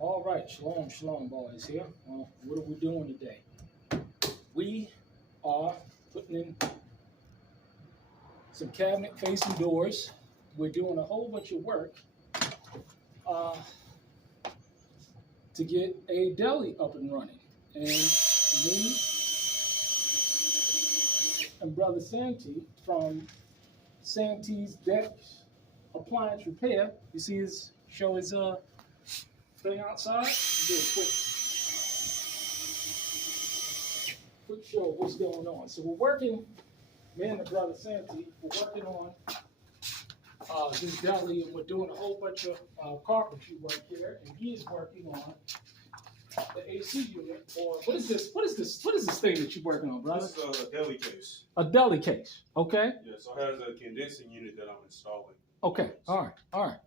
All right, shalom, shalom, boys. Here, what are we doing today? We are putting in some cabinet-facing doors. We're doing a whole bunch of work uh, to get a deli up and running. And me and Brother Santee from Santee's Deck Appliance Repair. You see his show his thing outside. Do a quick show of what's going on. So we're working. Me and the Brother Santee, we're working on this deli, and we're doing a whole bunch of carpentry work here, and he is working on the AC unit. Or what is this? What is this? What is this thing that you're working on, brother? This is a deli case. A deli case. Okay. Yeah, so it has a condensing unit that I'm installing. Okay. All right.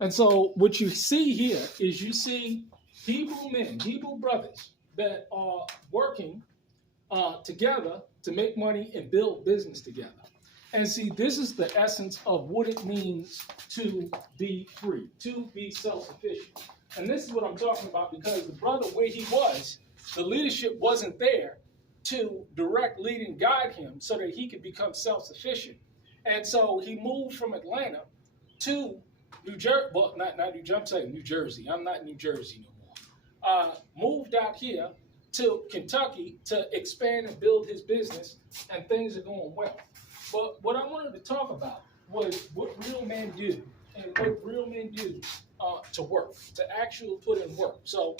And so what you see here is you see Hebrew men, Hebrew brothers that are working together to make money and build business together. And see, this is the essence of what it means to be free, to be self-sufficient. And this is what I'm talking about, because the brother, where he was, the leadership wasn't there to direct, lead, and guide him so that he could become self-sufficient. And so he moved from Atlanta to New Jersey. Well, not New Jersey. I'm saying New Jersey. I'm not in New Jersey no more. Moved out here to Kentucky to expand and build his business, and things are going well. But what I wanted to talk about was what real men do, and what real men do to work, to actually put in work. So,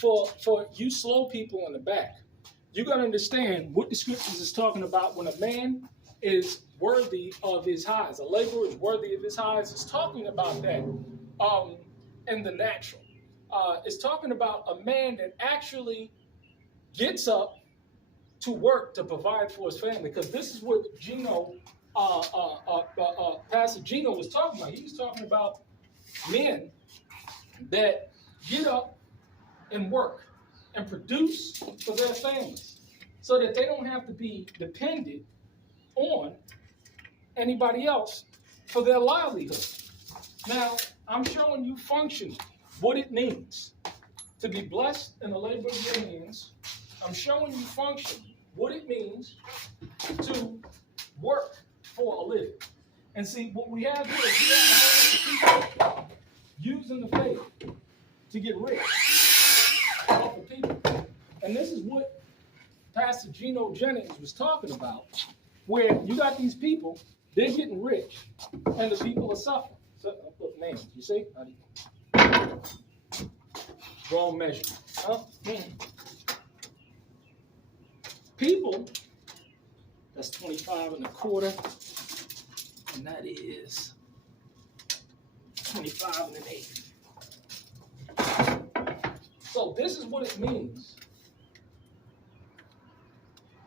for you slow people in the back, you got to understand what the scriptures is talking about when a man is worthy of his highs. A laborer is worthy of his highs. It's talking about that in the natural. It's talking about a man that actually gets up to work to provide for his family, because this is what Pastor Gino was talking about. He was talking about men that get up and work and produce for their families so that they don't have to be dependent on anybody else for their livelihood. Now, I'm showing you functionally what it means to be blessed in the labor of your hands. I'm showing you functionally what it means to work for a living. And see, what we have here is we have a whole bunch of people using the faith to get rich off of people. And this is what Pastor Gino Jennings was talking about, where you got these people, they're getting rich, and the people are suffering. So, look, names, you see? Wrong measurement. Huh? People, that's 25 and a quarter, and that is 25 and an eighth. So this is what it means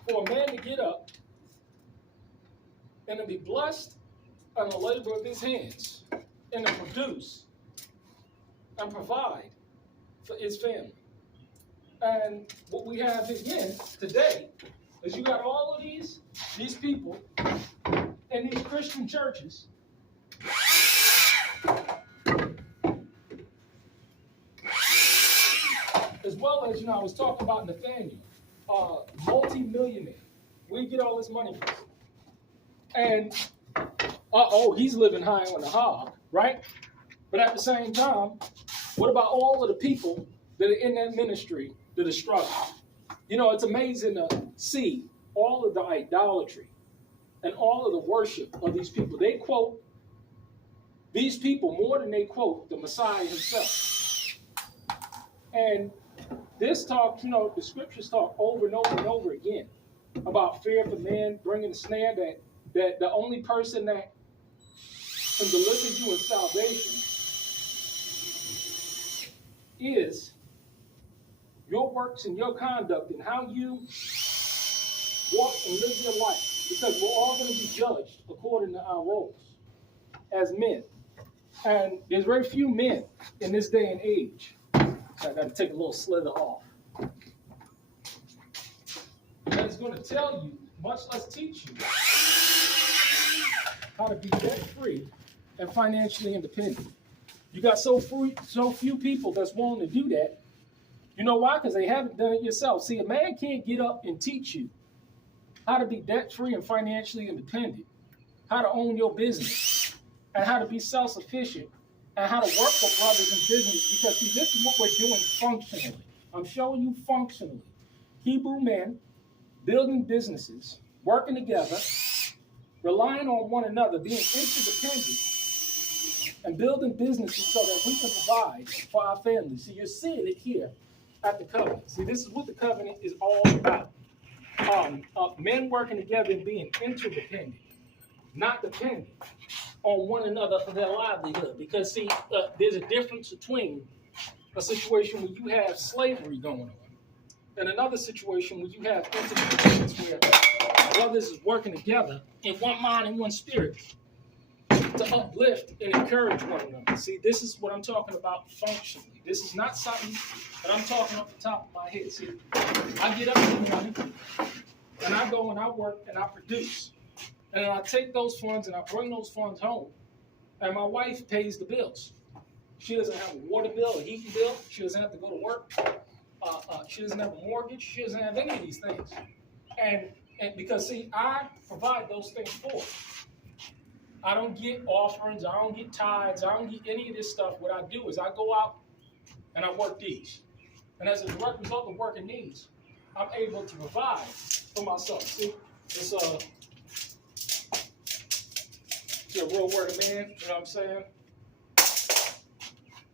for a man to get up and to be blessed on the labor of his hands and to produce and provide for his family. And what we have again today is you got all of these people in these Christian churches as well as, I was talking about Nathaniel, multi-millionaire. Where you get all this money from? And, he's living high on the hog, right? But at the same time, what about all of the people that are in that ministry that are struggling? It's amazing to see all of the idolatry and all of the worship of these people. They quote these people more than they quote the Messiah himself. And this talk, the scriptures talk over and over and over again about fear of man, bringing the snare, that the only person that can deliver you in salvation is your works and your conduct and how you walk and live your life, because we're all going to be judged according to our roles as men. And there's very few men in this day and age. So I got to take a little slither off. That is going to tell you, much less teach you, how to be debt-free and financially independent. You got so few people that's willing to do that. You know why? Because they haven't done it yourself. See, a man can't get up and teach you how to be debt-free and financially independent, how to own your business, and how to be self-sufficient, and how to work for brothers in business. Because see, this is what we're doing functionally. I'm showing you functionally. Hebrew men building businesses, working together, relying on one another, being interdependent, and building businesses so that we can provide for our families. See, you're seeing it here at the covenant. See, this is what the covenant is all about. Men working together and being interdependent, not dependent on one another for their livelihood. Because, see, there's a difference between a situation where you have slavery going on and another situation where you have interdependence, where brothers is working together in one mind and one spirit to uplift and encourage one another. See, this is what I'm talking about functionally. This is not something that I'm talking off the top of my head. See, I get up in the morning and I go and I work and I produce. And I take those funds and I bring those funds home. And my wife pays the bills. She doesn't have a water bill, a heating bill. She doesn't have to go to work. She doesn't have a mortgage. She doesn't have any of these things. And because, see, I provide those things for her. I don't get offerings. I don't get tithes. I don't get any of this stuff. What I do is I go out and I work these. And as a direct result of working these, I'm able to provide for myself. See, it's a real word of man. You know what I'm saying?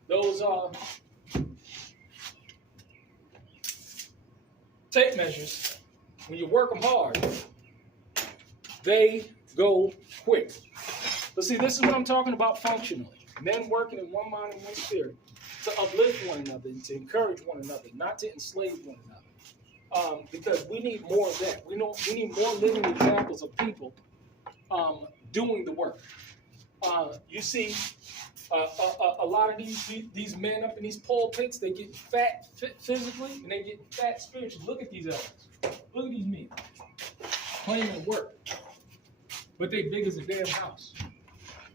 Those tape measures, when you work them hard, they go quick. But see, this is what I'm talking about functionally. Men working in one mind and one spirit to uplift one another and to encourage one another, not to enslave one another. Because we need more of that. We need more living examples of people doing the work. You see, a lot of these men up in these pulpits, they get fat physically and they get fat spiritually. Look at these elders. Look at these men claiming to work, but they big as a damn house,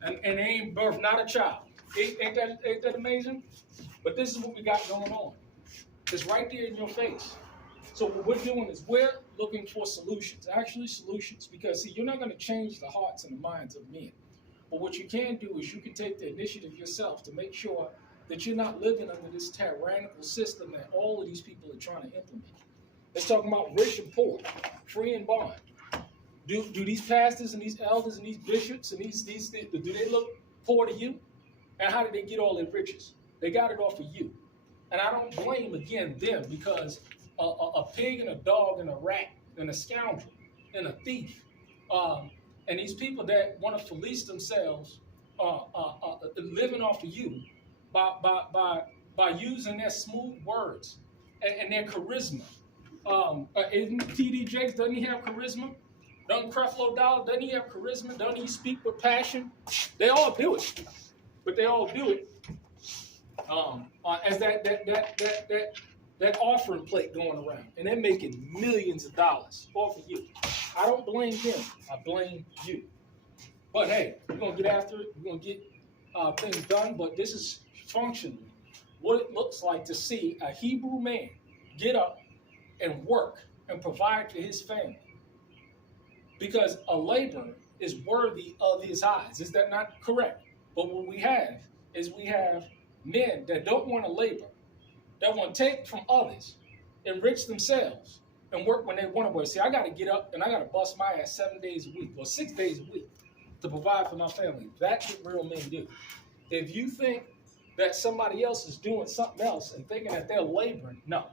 and they ain't birthed not a child. Ain't that amazing? But this is what we got going on. It's right there in your face. So what we're doing is we're looking for solutions, actually solutions, because see, you're not going to change the hearts and the minds of men. But what you can do is you can take the initiative yourself to make sure that you're not living under this tyrannical system that all of these people are trying to implement. It's talking about rich and poor, free and bond. Do these pastors and these elders and these bishops and these do they look poor to you? And how did they get all their riches? They got it off of you. And I don't blame, again, them, because a pig and a dog and a rat and a scoundrel and a thief and these people that want to fleece themselves living off of you by using their smooth words and their charisma. Isn't T.D. Jakes, doesn't he have charisma? Doesn't Creflo Dollar, doesn't he have charisma? Doesn't he speak with passion? They all do it. But they all do it as that offering plate going around. And they're making millions of dollars off of you. I don't blame them. I blame you. But hey, we're going to get after it. We're going to get things done. But this is functionally what it looks like to see a Hebrew man get up and work and provide for his family. Because a laborer is worthy of his eyes. Is that not correct? But what we have is we have men that don't want to labor, that want to take from others, enrich themselves, and work when they want to work. See, I got to get up and I got to bust my ass 7 days a week or 6 days a week to provide for my family. That's what real men do. If you think that somebody else is doing something else and thinking that they're laboring, no.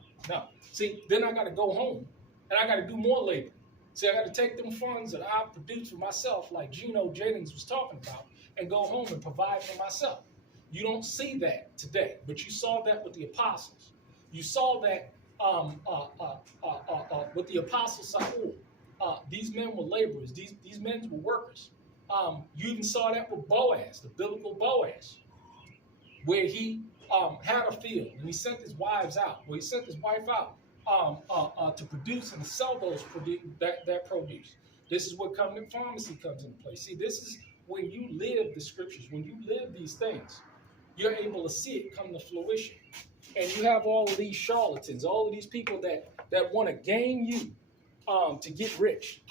See, then I got to go home and I got to do more labor. See, I got to take them funds that I produce for myself, like Geno Jennings was talking about, and go home and provide for myself. You don't see that today, but you saw that with the apostles. You saw that with the apostle Saul. These men were laborers. These men were workers. You even saw that with Boaz, the biblical Boaz, where he had a field and he sent his wives out. Well, he sent his wife out to produce and to sell that produce. This is what covenant pharmacy comes into play. See, this is when you live the scriptures, when you live these things, you're able to see it come to fruition. And you have all of these charlatans, all of these people that want to game you to get rich.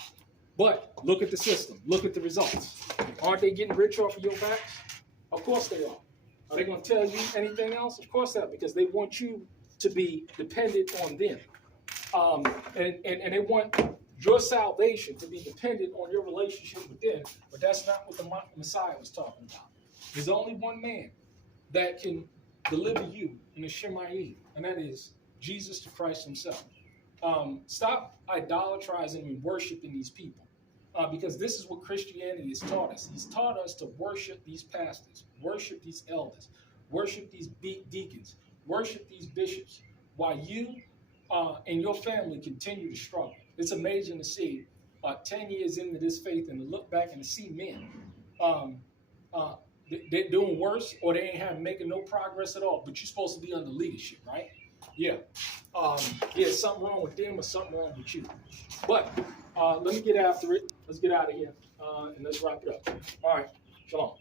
But look at the system. Look at the results. Aren't they getting rich off of your backs? Of course they are. Are they going to tell you anything else? Of course not, because they want you to be dependent on them. And they want your salvation to be dependent on your relationship with them. But that's not what the Messiah was talking about. There's only one man that can deliver you in the Shemai, and that is Jesus the Christ himself. Stop idolatrizing and worshiping these people. Because this is what Christianity has taught us. He's taught us to worship these pastors, worship these elders, worship these deacons, worship these bishops, while you and your family continue to struggle. It's amazing to see 10 years into this faith and to look back and to see men they're doing worse, or they ain't making no progress at all. But you're supposed to be under leadership, right? Yeah. Something wrong with them or something wrong with you. But let me get after it. Let's get out of here and let's wrap it up. All right. Shalom.